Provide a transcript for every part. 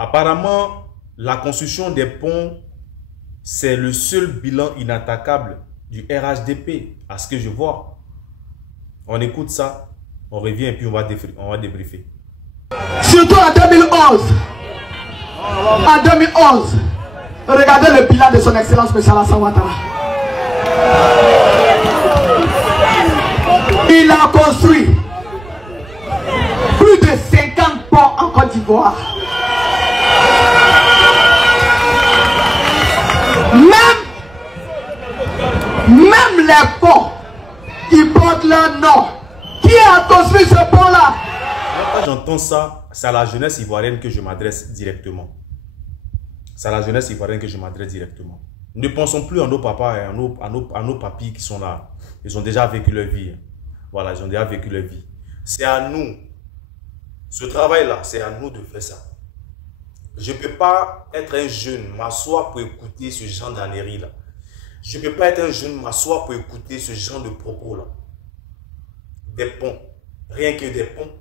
Apparemment, la construction des ponts, c'est le seul bilan inattaquable du RHDP, à ce que je vois. On écoute ça, on revient et puis on va débriefer. Surtout en 2011. En 2011, regardez le bilan de son excellence M. Alassane Ouattara. Il a construit plus de 50 ponts en Côte d'Ivoire. Même les ponts qui portent leur nom. Qui a construit ce pont-là? Quand j'entends ça, c'est à la jeunesse ivoirienne que je m'adresse directement. C'est à la jeunesse ivoirienne que je m'adresse directement. Ne pensons plus à nos papas et à nos papis qui sont là. Ils ont déjà vécu leur vie. Voilà, ils ont déjà vécu leur vie. C'est à nous. Ce travail-là, c'est à nous de faire ça. Je ne peux pas être un jeune, m'asseoir pour écouter ce genre d'ânerie-là. Je ne peux pas être un jeune, m'asseoir pour écouter ce genre de propos-là. Des ponts. Rien que des ponts.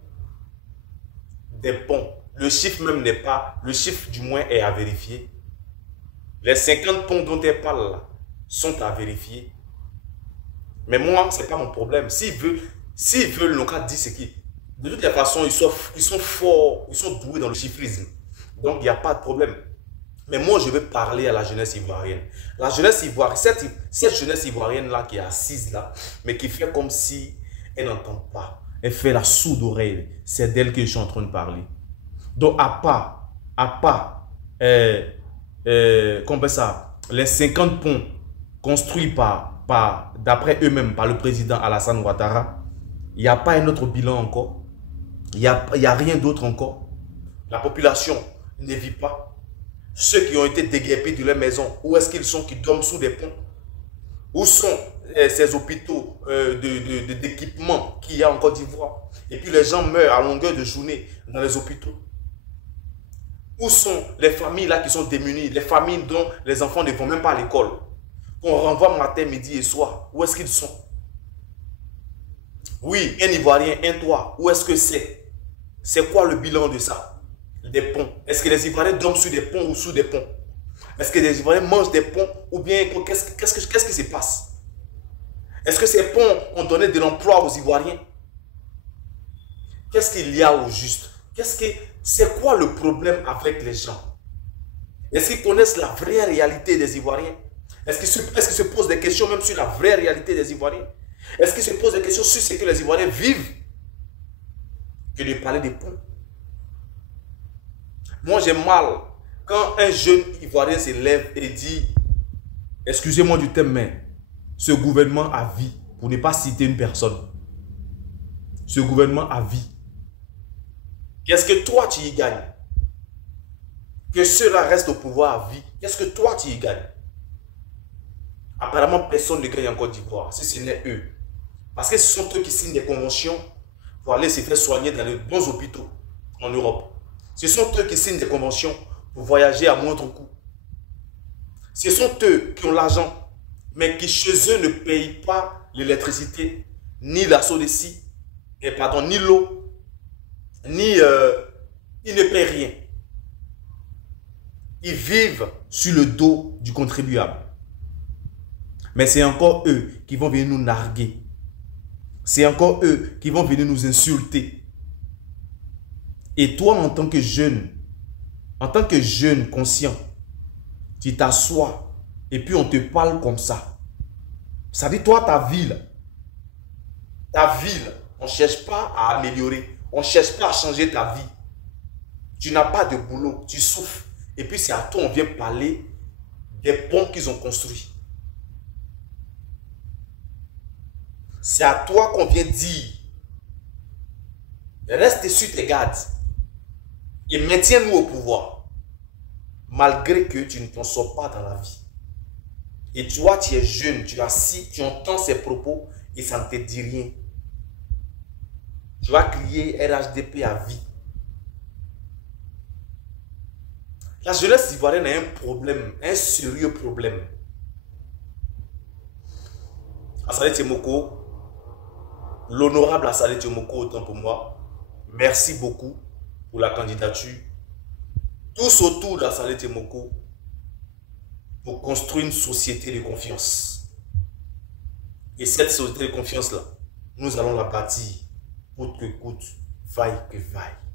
Des ponts. Le chiffre même n'est pas... Le chiffre du moins est à vérifier. Les 50 ponts dont elle parle là sont à vérifier. Mais moi, ce n'est pas mon problème. S'ils veulent, l'on a dit ce qui... De toutes les façons, ils sont forts, ils sont doués dans le chiffrisme. Donc, il n'y a pas de problème. Mais moi, je veux parler à la jeunesse ivoirienne. La jeunesse ivoirienne, cette jeunesse ivoirienne-là qui est assise là, mais qui fait comme si elle n'entend pas. Elle fait la sourde oreille. C'est d'elle que je suis en train de parler. Donc, à part, comment ça, les 50 ponts construits d'après eux-mêmes, par le président Alassane Ouattara, il n'y a pas un autre bilan encore. Il n'y a rien d'autre encore. La population ne vit pas. Ceux qui ont été déguerpis de leur maison, où est-ce qu'ils sont, qui dorment sous des ponts? Où sont ces hôpitaux d'équipement qu'il y a en Côte d'Ivoire? Et puis les gens meurent à longueur de journée dans les hôpitaux. Où sont les familles là qui sont démunies, les familles dont les enfants ne vont même pas à l'école, qu'on renvoie matin, midi et soir? Où est-ce qu'ils sont? Oui, un Ivoirien, un toit, où est-ce que c'est? C'est quoi le bilan de ça? Des ponts. Est-ce que les Ivoiriens dorment sur des ponts ou sous des ponts? Est-ce que les Ivoiriens mangent des ponts ou bien qu'est-ce qui se passe? Est-ce que ces ponts ont donné de l'emploi aux Ivoiriens? Qu'est-ce qu'il y a au juste? C'est quoi le problème avec les gens? Est-ce qu'ils connaissent la vraie réalité des Ivoiriens? Est-ce qu'ils se posent des questions même sur la vraie réalité des Ivoiriens? Est-ce qu'ils se posent des questions sur ce que les Ivoiriens vivent? Que de parler des ponts. Moi, j'ai mal quand un jeune Ivoirien se lève et dit, excusez-moi du thème, mais ce gouvernement a vie, pour ne pas citer une personne. Ce gouvernement a vie. Qu'est-ce que toi, tu y gagnes? Que ceux-là restent au pouvoir à vie. Qu'est-ce que toi, tu y gagnes? Apparemment, personne ne gagne en Côte d'Ivoire, si ce n'est eux. Parce que ce sont eux qui signent des conventions pour aller se faire soigner dans les bons hôpitaux en Europe. Ce sont eux qui signent des conventions pour voyager à moindre coût. Ce sont eux qui ont l'argent, mais qui chez eux ne payent pas l'électricité, ni la SODECI, ni l'eau, ni... ils ne paient rien. Ils vivent sur le dos du contribuable. Mais c'est encore eux qui vont venir nous narguer. C'est encore eux qui vont venir nous insulter. Et toi, en tant que jeune conscient, tu t'assois et puis on te parle comme ça. Ça dit, toi, ta ville, on ne cherche pas à améliorer. On ne cherche pas à changer ta vie. Tu n'as pas de boulot, tu souffres. Et puis c'est à toi, on vient parler des ponts qu'ils ont construits. C'est à toi qu'on vient dire, reste sur tes gardes et maintiens-nous au pouvoir. Malgré que tu ne t'en sors pas dans la vie. Et toi, tu es jeune, tu es assis, tu entends ces propos et ça ne te dit rien. Tu vas crier RHDP à vie. La jeunesse ivoirienne a un problème, un sérieux problème. Assalé Tiemoko, l'honorable Assalé Tiemoko, autant pour moi, merci beaucoup pour la candidature. tous autour d'Assalé Temoko pour construire une société de confiance. Et cette société de confiance-là, nous allons la bâtir, coûte que coûte, vaille que vaille.